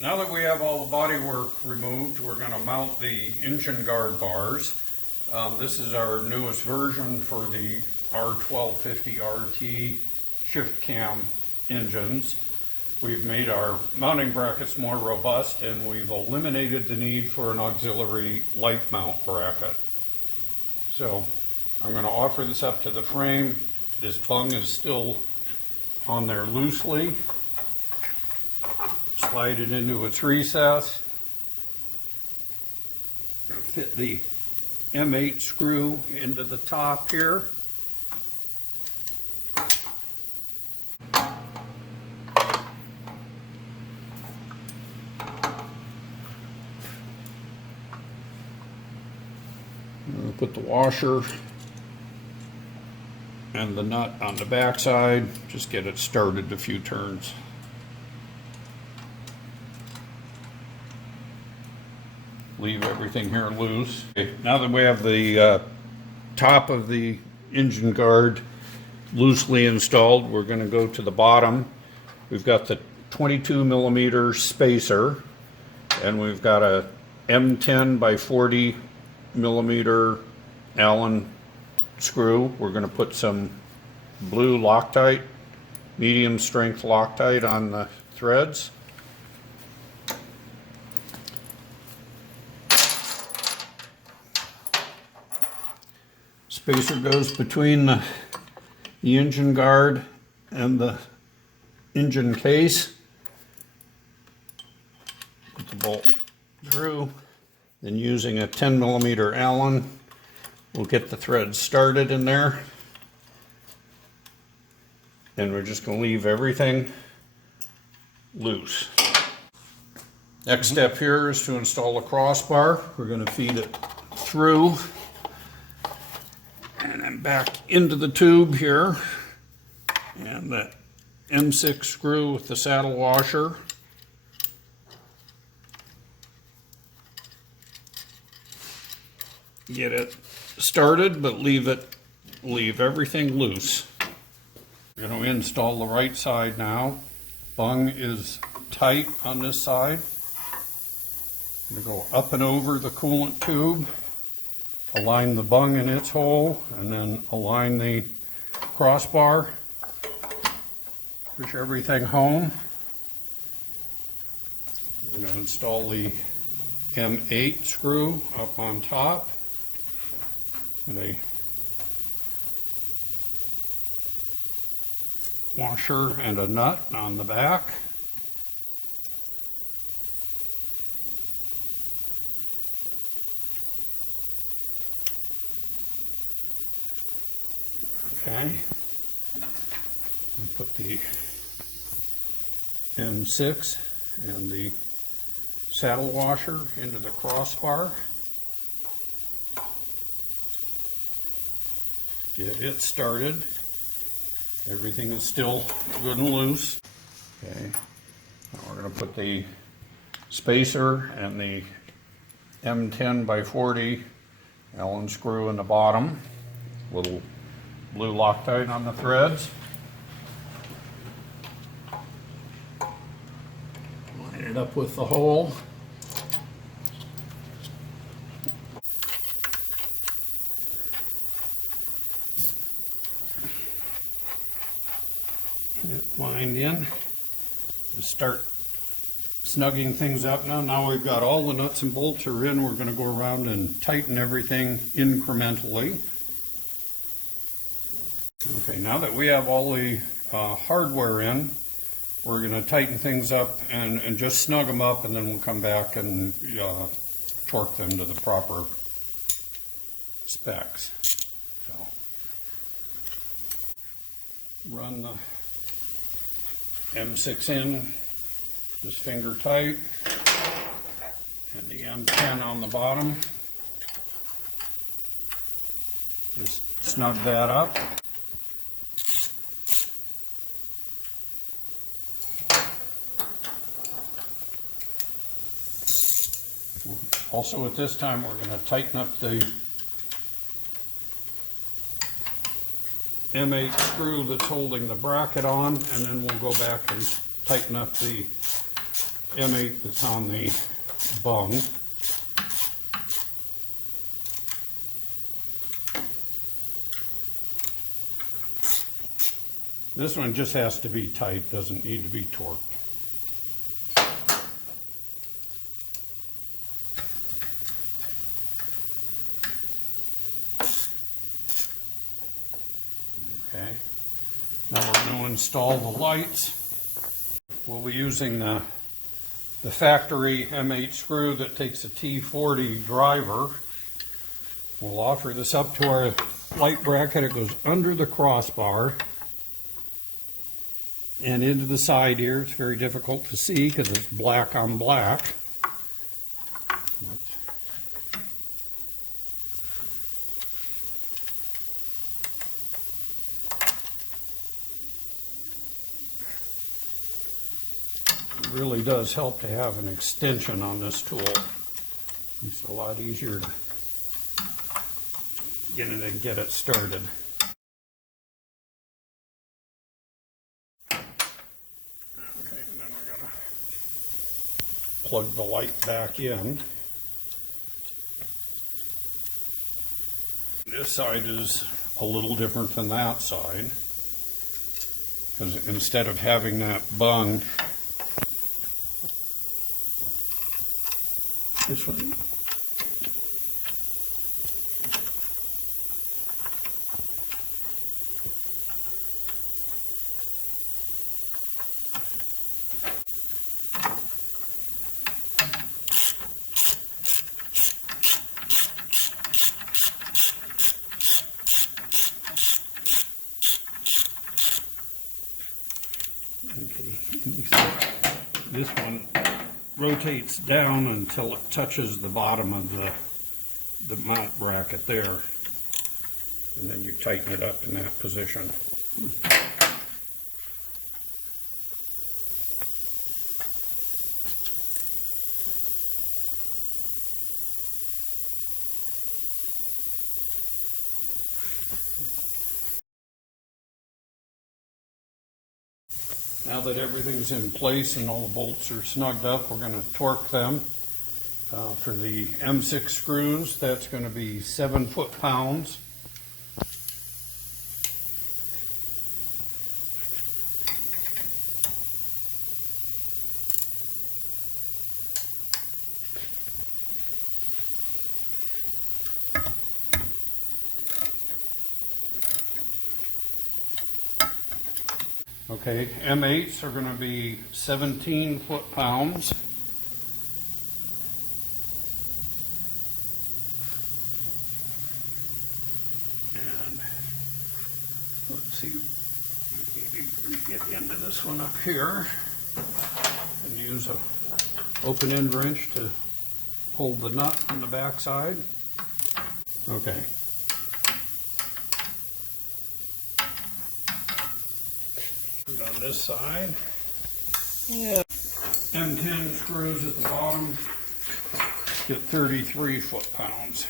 Now that we have all the bodywork removed, we're going to mount the engine guard bars. This is our newest version for the R1250RT shift cam engines. We've made our mounting brackets more robust, and we've eliminated the need for an auxiliary light mount bracket. So I'm going to offer this up to the frame. This bung is still on there loosely. Slide it into its recess. Fit the M8 screw into the top here. Put the washer and the nut on the back side. Just get it started a few turns. Leave everything here loose. Okay, now that we have the top of the engine guard loosely installed, we're going to go to the bottom. We've got the 22mm spacer, and we've got a M10 by 40mm Allen screw. We're going to put some blue Loctite, medium strength Loctite on the threads. Spacer goes between the engine guard and the engine case. Put the bolt through, then using a 10mm Allen, we'll get the threads started in there. And we're just going to leave everything loose. Next step here is to install a crossbar. We're going to feed it through and then back into the tube here, and that M6 screw with the saddle washer. Get it started, but leave everything loose. We're going to install the right side now. Bung is tight on this side. I'm going to go up and over the coolant tube. Align the bung in its hole, and then align the crossbar. Push everything home. We're going to install the M8 screw up on top. And a washer and a nut on the back. Okay, put the M6 and the saddle washer into the crossbar. Get it started. Everything is still good and loose. Okay, now we're going to put the spacer and the M10 by 40 Allen screw in the bottom. Little blue Loctite on the threads. Line it up with the hole. Get it lined in. Just start snugging things up now. Now we've got all the nuts and bolts are in. We're going to go around and tighten everything incrementally. Okay, now that we have all the hardware in, we're going to tighten things up and just snug them up, and then we'll come back and torque them to the proper specs. So, run the M6 in, just finger tight, and the M10 on the bottom. Just snug that up. Also at this time we're going to tighten up the M8 screw that's holding the bracket on, and then we'll go back and tighten up the M8 that's on the bung. This one just has to be tight, doesn't need to be torqued. Okay, now we're going to install the lights. We'll be using the factory M8 screw that takes a T40 driver. We'll offer this up to our light bracket. It goes under the crossbar and into the side here. It's very difficult to see because it's black on black. It really does help to have an extension on this tool. It's a lot easier to get in and get it started. Okay, and then we're going to plug the light back in. This side is a little different than that side, because instead of having that bung, this one, this one rotates down until it touches the bottom of the mount bracket there, and then you tighten it up in that position. Now that everything's in place and all the bolts are snugged up, we're going to torque them. For the M6 screws, that's going to be 7 foot-pounds. Okay, M8s are going to be 17 foot-pounds. And let's see, maybe get into this one up here and use a open end wrench to hold the nut on the back side. Okay. On this side, yeah. M10 screws at the bottom get 33 foot-pounds.